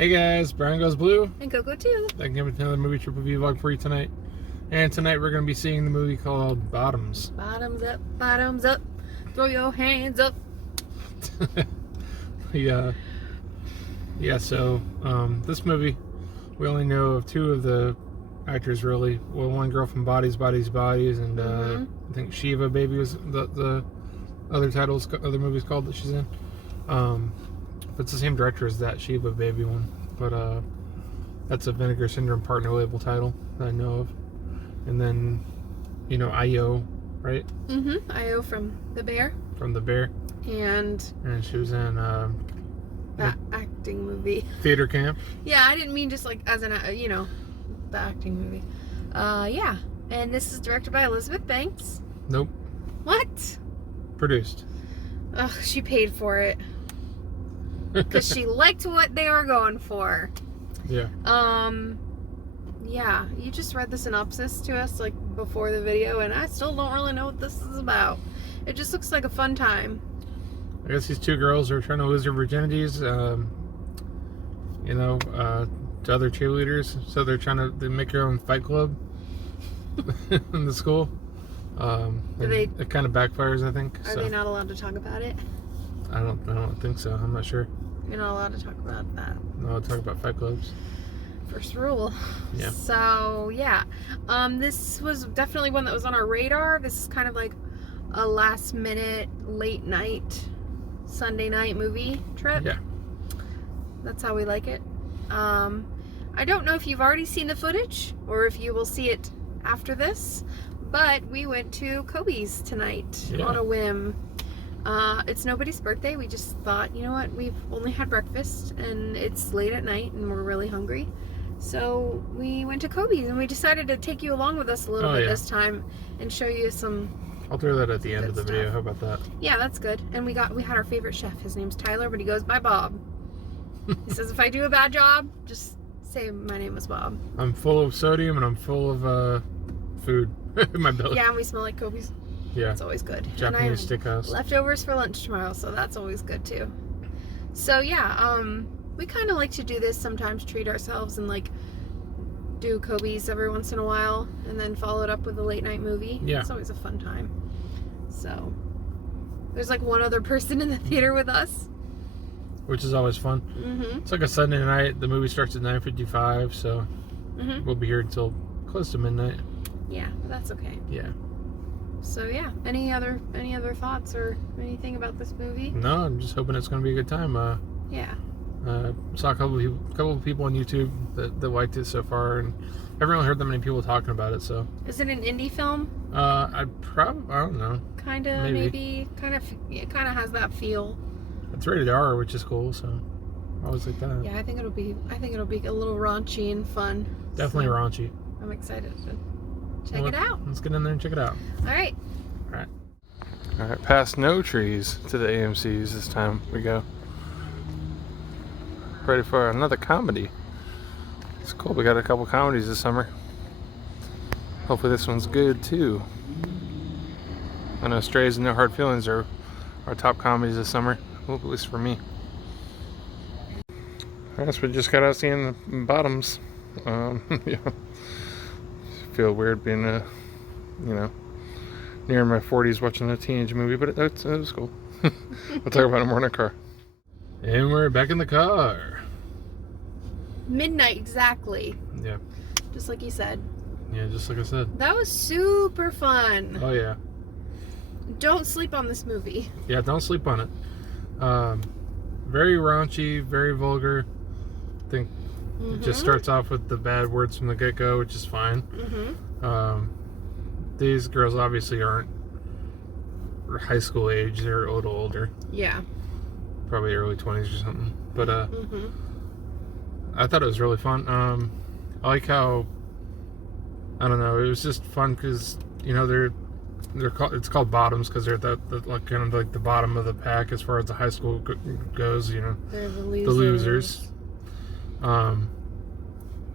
Hey guys, Brian Goes Blue. And Coco too. I can give it another movie trip review vlog for you tonight. And tonight we're going to be seeing the movie called Bottoms. Bottoms up, throw your hands up. Yeah, so this movie, we only know of two of the actors really. Well, one girl from Bodies, and I think Shiva Baby was the other movies called that she's in. But it's the same director as that Shiva Baby one. But that's a Vinegar Syndrome partner label title that I know of. And then, you know, Io, right? Io from The Bear. From The Bear. And she was in that acting movie. Theater Camp. Yeah, I didn't mean just like as an, the acting movie. Yeah. And this is directed by Elizabeth Banks. Nope. What? Produced. Ugh, she paid for it. Because she liked what they were going for. Yeah. Yeah, you just read the synopsis to us like before the video, and I still don't really know what this is about. It just looks like a fun time. I guess these two girls are trying to lose their virginities, to other cheerleaders. So they're trying to make their own fight club in the school. It kind of backfires, I think. Are they not allowed to talk about it? I don't think so. I'm not sure. You're not allowed to talk about that. No, I'll talk about fight clubs. First rule. Yeah. So yeah, this was definitely one that was on our radar. This is kind of like a last minute, late night, Sunday night movie trip. Yeah. That's how we like it. I don't know if you've already seen the footage or if you will see it after this, but we went to Kobe's tonight on a whim. It's nobody's birthday. We just thought, you know what, we've only had breakfast and it's late at night and we're really hungry. So we went to Kobe's and we decided to take you along with us a little bit this time and show you some. I'll throw that at the end of the video. stuff. How about that? Yeah, that's good. And we had our favorite chef. His name's Tyler, but he goes by Bob. He says if I do a bad job, just say my name was Bob. I'm full of sodium and I'm full of food in my belly. Yeah, and we smell like Kobe's. Yeah. That's always good. Japanese steakhouse. Leftovers for lunch tomorrow, so that's always good too. So yeah, we kind of like to do this sometimes, treat ourselves and like do Kobe's every once in a while and then follow it up with a late night movie. Yeah. It's always a fun time. So there's like one other person in the theater with us. Which is always fun. It's like a Sunday night. The movie starts at 9:55, so we'll be here until close to midnight. Yeah, but that's okay. Yeah. So yeah, any other thoughts or anything about this movie? No, I'm just hoping it's going to be a good time. Yeah. Saw a couple of people on YouTube that liked it so far, and I haven't really heard that many people talking about it. So. Is it an indie film? I don't know. Kind of, maybe. It kind of has that feel. It's rated R, which is cool. So I always like that. Yeah, I think it'll be a little raunchy and fun. Definitely so raunchy. I'm excited to check it out. Let's get in there and check it out. All right. All right. Past no trees to the AMC's this time we go. Ready for another comedy. It's cool. We got a couple comedies this summer. Hopefully this one's good too. I know Strays and No Hard Feelings are our top comedies this summer, at least for me. I guess we just got out seeing the Bottoms. Yeah. Feel weird being near my 40s watching a teenage movie, but it was cool. We'll talk about it more in our car. And we're back in the car. Midnight exactly. Yeah. Just like you said. Yeah, just like I said. That was super fun. Oh yeah. Don't sleep on this movie. Yeah, don't sleep on it. Very raunchy, very vulgar. I think it just starts off with the bad words from the get-go, which is fine. These girls obviously aren't high school age. They're a little older. Yeah. Probably early 20s or something. But I thought it was really fun. I like how, I don't know, it was just fun because, it's called Bottoms because they're like kind of like the bottom of the pack as far as the high school goes. They're the losers. And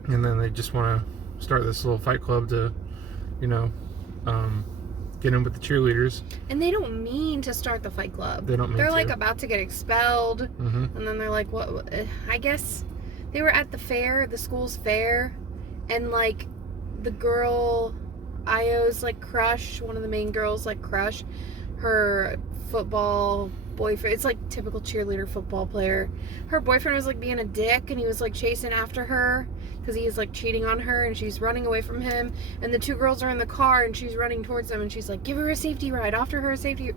then they just want to start this little fight club to, get in with the cheerleaders. And they don't mean to start the fight club. They don't mean They're to. like about to get expelled, and then they're like, "What? I guess they were at the fair, the school's fair, and like the girl, Io's like crush, one of the main girls like crush, her football boyfriend, it's like typical cheerleader football player, her boyfriend was like being a dick, and he was like chasing after her because he was like cheating on her, and she's running away from him, and the two girls are in the car, and she's running towards them, and she's like, give her a safety ride, offer her a safety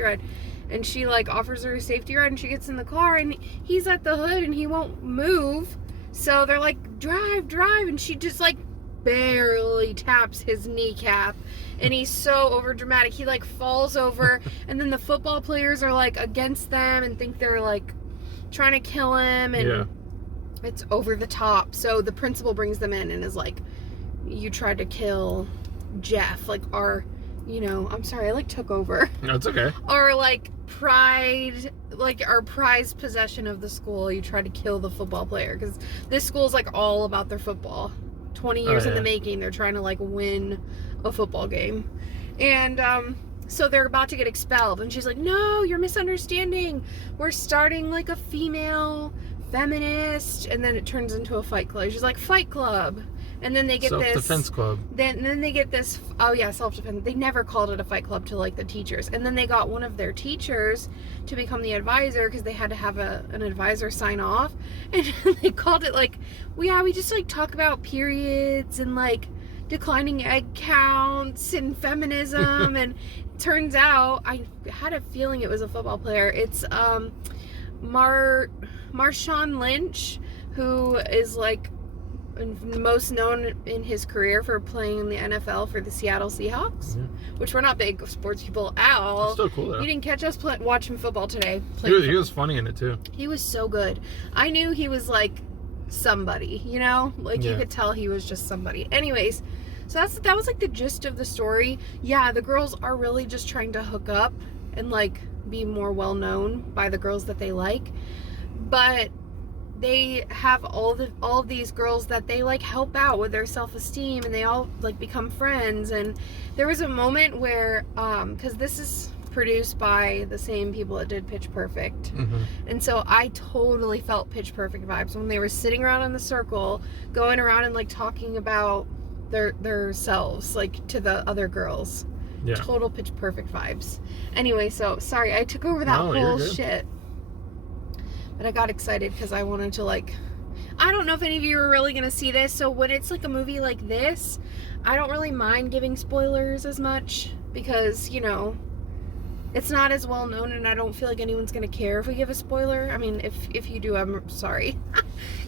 ride, and she like offers her a safety ride, and she gets in the car, and he's at the hood, and he won't move, so they're like, drive, and she just like barely taps his kneecap, and he's so over dramatic, he like falls over, and then the football players are like against them and think they're like trying to kill him, and it's over the top. So the principal brings them in and is like, you tried to kill Jeff, like our, I'm sorry, I like took over. No, it's okay. Or like pride, like our prized possession of the school, you tried to kill the football player, because this school's like all about their football. 20 years in the making, they're trying to like win a football game, and so they're about to get expelled, and she's like, no, you're misunderstanding, we're starting like a female feminist, and then it turns into a fight club. She's like, fight club, and then they get self-defense club. Then they get this, oh yeah, self-defense. They never called it a fight club to like the teachers, and then they got one of their teachers to become the advisor, because they had to have an advisor sign off, and they called it like, we just like talk about periods and like declining egg counts and feminism. And it turns out, I had a feeling it was a football player. It's Marshawn Lynch, who is like most known in his career for playing in the NFL for the Seattle Seahawks, which we're not big sports people at all. It's still cool though. You didn't catch us watching football today. He was funny in it too. He was so good. I knew he was like somebody, like you could tell he was just somebody. Anyways, so that was like the gist of the story. Yeah, the girls are really just trying to hook up and like be more well known by the girls that they like, but they have all of these girls that they like help out with their self-esteem, and they all like become friends. And there was a moment where because this is produced by the same people that did Pitch Perfect, and so I totally felt Pitch Perfect vibes when they were sitting around in the circle, going around and like talking about their selves, like to the other girls. Total Pitch Perfect vibes. Anyway, so sorry I took over that whole shit. But I got excited because I wanted to like, I don't know if any of you are really going to see this, so when it's like a movie like this, I don't really mind giving spoilers as much, because, it's not as well known, and I don't feel like anyone's going to care if we give a spoiler. I mean, if you do, I'm sorry.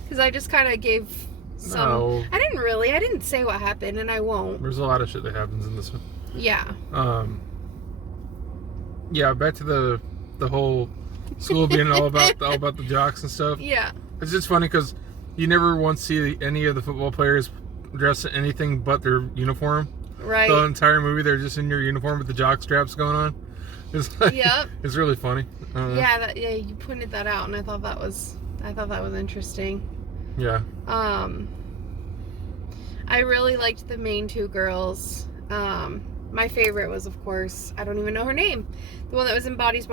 Because I just kind of gave some... No. I didn't say what happened, and I won't. There's a lot of shit that happens in this one. Yeah. Yeah, back to the whole... school being all about the jocks and stuff. Yeah. It's just funny because you never once see any of the football players dressed in anything but their uniform. Right. The entire movie, they're just in your uniform with the jock straps going on. It's like, it's really funny. Yeah, you pointed that out, and I thought that was interesting. Yeah. I really liked the main two girls. My favorite was, of course, I don't even know her name. The one that was in Bodies.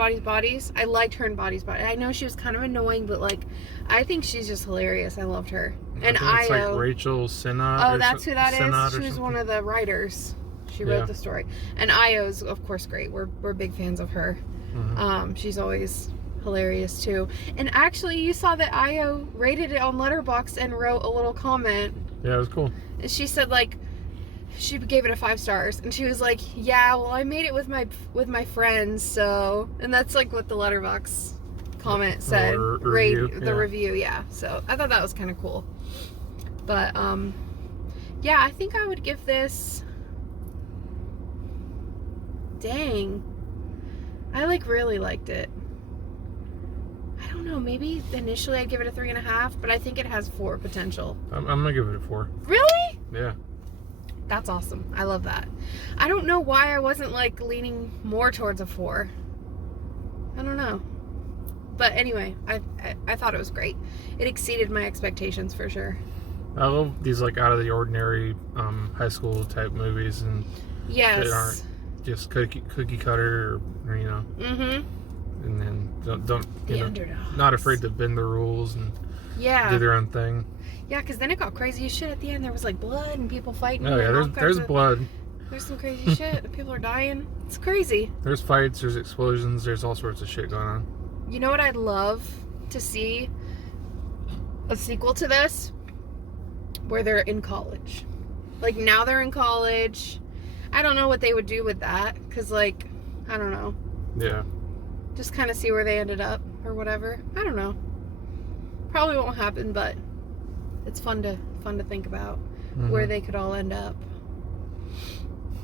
I liked her in Bodies. I know she was kind of annoying, but like, I think she's just hilarious. I loved her. And it's like Rachel Sennott. Oh, that's who that is? She was one of the writers. She wrote the story. And Io's, of course, great. We're big fans of her. She's always hilarious too. And actually, you saw that Io rated it on Letterboxd and wrote a little comment. Yeah, it was cool. And she said like, she gave it a 5 stars, and she was like, yeah, well, I made it with my friends, so, and that's like what the Letterboxd comment said. Review, yeah. So I thought that was kind of cool. But yeah, I think I would give this, dang, I like really liked it. I don't know, maybe initially I'd give it a 3.5, but I think it has 4 potential. I'm gonna give it a 4. Really? Yeah. That's awesome. I love that. I don't know why I wasn't like leaning more towards a 4. I don't know. But anyway, I thought it was great. It exceeded my expectations for sure. I love these like out of the ordinary high school type movies, and yes, that aren't just cookie cutter or Mm-hmm. And then don't the underdogs. not afraid to bend the rules and Yeah. do their own thing. Yeah, because then it got crazy as shit at the end. There was like blood and people fighting. Oh yeah, there's blood. There's some crazy shit. People are dying. It's crazy. There's fights, there's explosions, there's all sorts of shit going on. You know what I'd love to see? A sequel to this where they're in college. Like now they're in college. I don't know what they would do with that because like, I don't know. Yeah. Just kind of see where they ended up or whatever. I don't know. Probably won't happen, but it's fun to think about where they could all end up.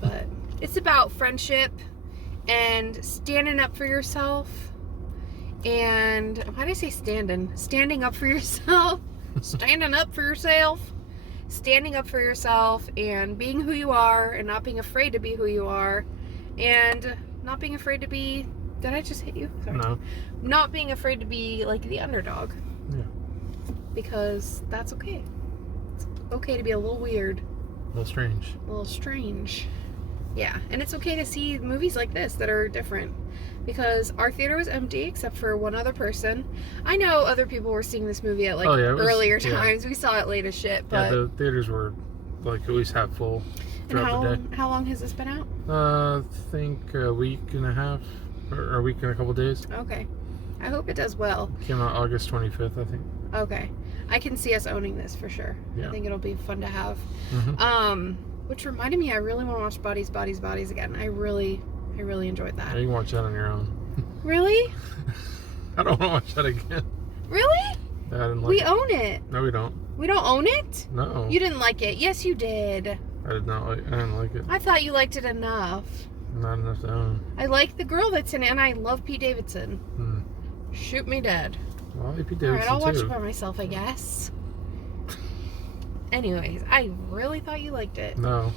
But it's about friendship and standing up for yourself. And why did I say standing? Standing up for yourself. Standing up for yourself. Standing up for yourself and being who you are and not being afraid to be who you are. And not being afraid to be... Did I just hit you? Sorry. No. Not being afraid to be like the underdog. Yeah. Because that's okay. It's okay to be a little weird. A little strange. A little strange. Yeah. And it's okay to see movies like this that are different. Because our theater was empty except for one other person. I know other people were seeing this movie at like earlier times. We saw it late as shit. But yeah, the theaters were like at least half full throughout the day. How long has this been out? I think a week and a half. Or a week and a couple days. Okay. I hope it does well. Came out August 25th, I think. Okay. I can see us owning this for sure. Yeah. I think it'll be fun to have. Mm-hmm. Which reminded me, I really want to watch Bodies, Bodies, Bodies again. I really enjoyed that. Yeah, you can watch that on your own. Really? I don't want to watch that again. Really? I didn't like we it. own it. No, we don't. We don't own it? No. You didn't like it. Yes, you did. I didn't like it. I thought you liked it enough. Not enough to own. I like the girl that's in it, and I love Pete Davidson. Shoot me dead. Well, Pete Davidson Alright, I'll watch too. it by myself, I guess. Anyways, I really thought you liked it. No.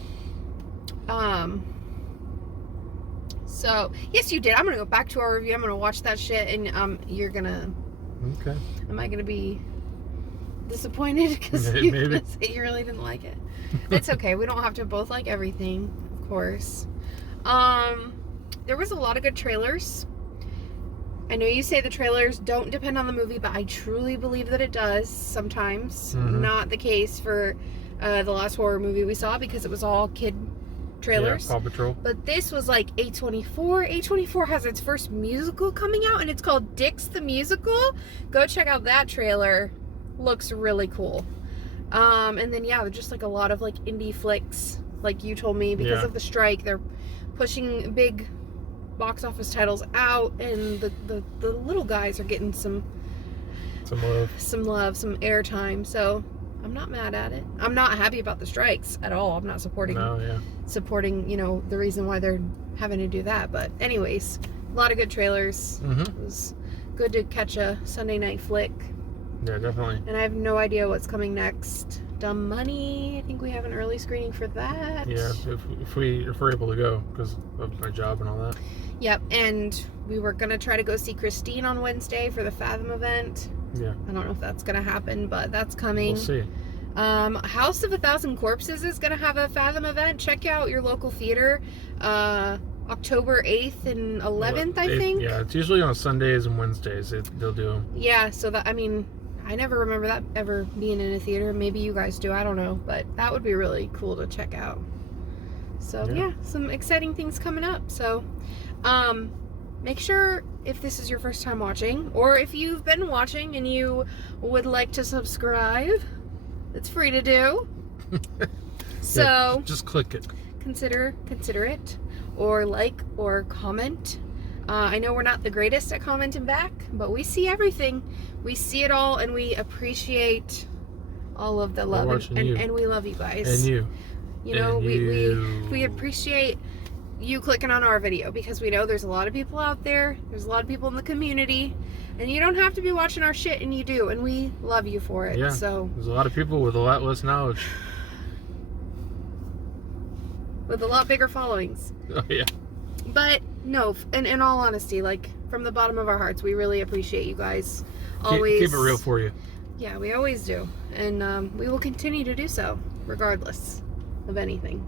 So, yes, you did. I'm going to go back to our review. I'm going to watch that shit, and you're going to... Okay. Am I going to be disappointed because Maybe. you really didn't like it? It's okay. We don't have to both like everything, of course. There was a lot of good trailers. I know you say the trailers don't depend on the movie, but I truly believe that it does sometimes. Not the case for the last horror movie we saw because it was all kid trailers. Yeah, Paw Patrol. But this was like A24. A24 has its first musical coming out, and it's called Dix the Musical. Go check out that trailer. Looks really cool. And then, yeah, just like a lot of like indie flicks, like you told me, because of the strike, they're pushing big box office titles out, and the little guys are getting some love, some airtime. So I'm not mad at it. I'm not happy about the strikes at all. I'm not supporting you know, the reason why they're having to do that. But anyways, a lot of good trailers. It was good to catch a Sunday night flick. Yeah, definitely. And I have no idea what's coming next. Dumb Money. I think we have an early screening for that. Yeah, if we're able to go because of my job and all that. Yep, and we were gonna try to go see Christine on Wednesday for the Fathom event. Yeah. I don't know if that's gonna happen, but that's coming. We'll see. House of 1,000 Corpses is gonna have a Fathom event. Check out your local theater. October 8th and 11th, I think. Yeah, it's usually on Sundays and Wednesdays they'll do them. Yeah, so that, I mean, I never remember that ever being in a theater. Maybe you guys do, I don't know, but that would be really cool to check out. So yeah, some exciting things coming up. So make sure, if this is your first time watching, or if you've been watching and you would like to subscribe, it's free to do. So yeah, just click it. Consider it, or like, or comment. I know we're not the greatest at commenting back, but we see everything. We see it all, and we appreciate all of the love, and we love you guys. And you. You know, we appreciate you clicking on our video, because we know there's a lot of people out there. There's a lot of people in the community, and you don't have to be watching our shit, and you do, and we love you for it. Yeah. So there's a lot of people with a lot less knowledge. With a lot bigger followings. Oh, yeah. But no, in all honesty, like, from the bottom of our hearts, we really appreciate you guys. Always keep it real for you. Yeah, we always do, and we will continue to do so, regardless of anything.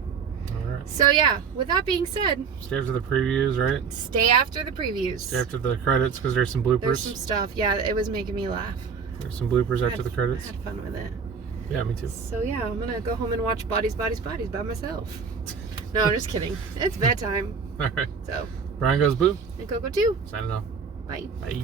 All right. So yeah, with that being said, stay after the previews, right? Stay after the previews. Stay after the credits, because there's some bloopers. There's some stuff. Yeah, it was making me laugh. There's some bloopers after the I credits. had fun with it. Yeah, me too. So yeah, I'm gonna go home and watch Bodies, Bodies, Bodies by myself. No, I'm just kidding. It's bedtime. All right. So. Brian Goes Blue. And Coco too. Signing off. Bye. Bye.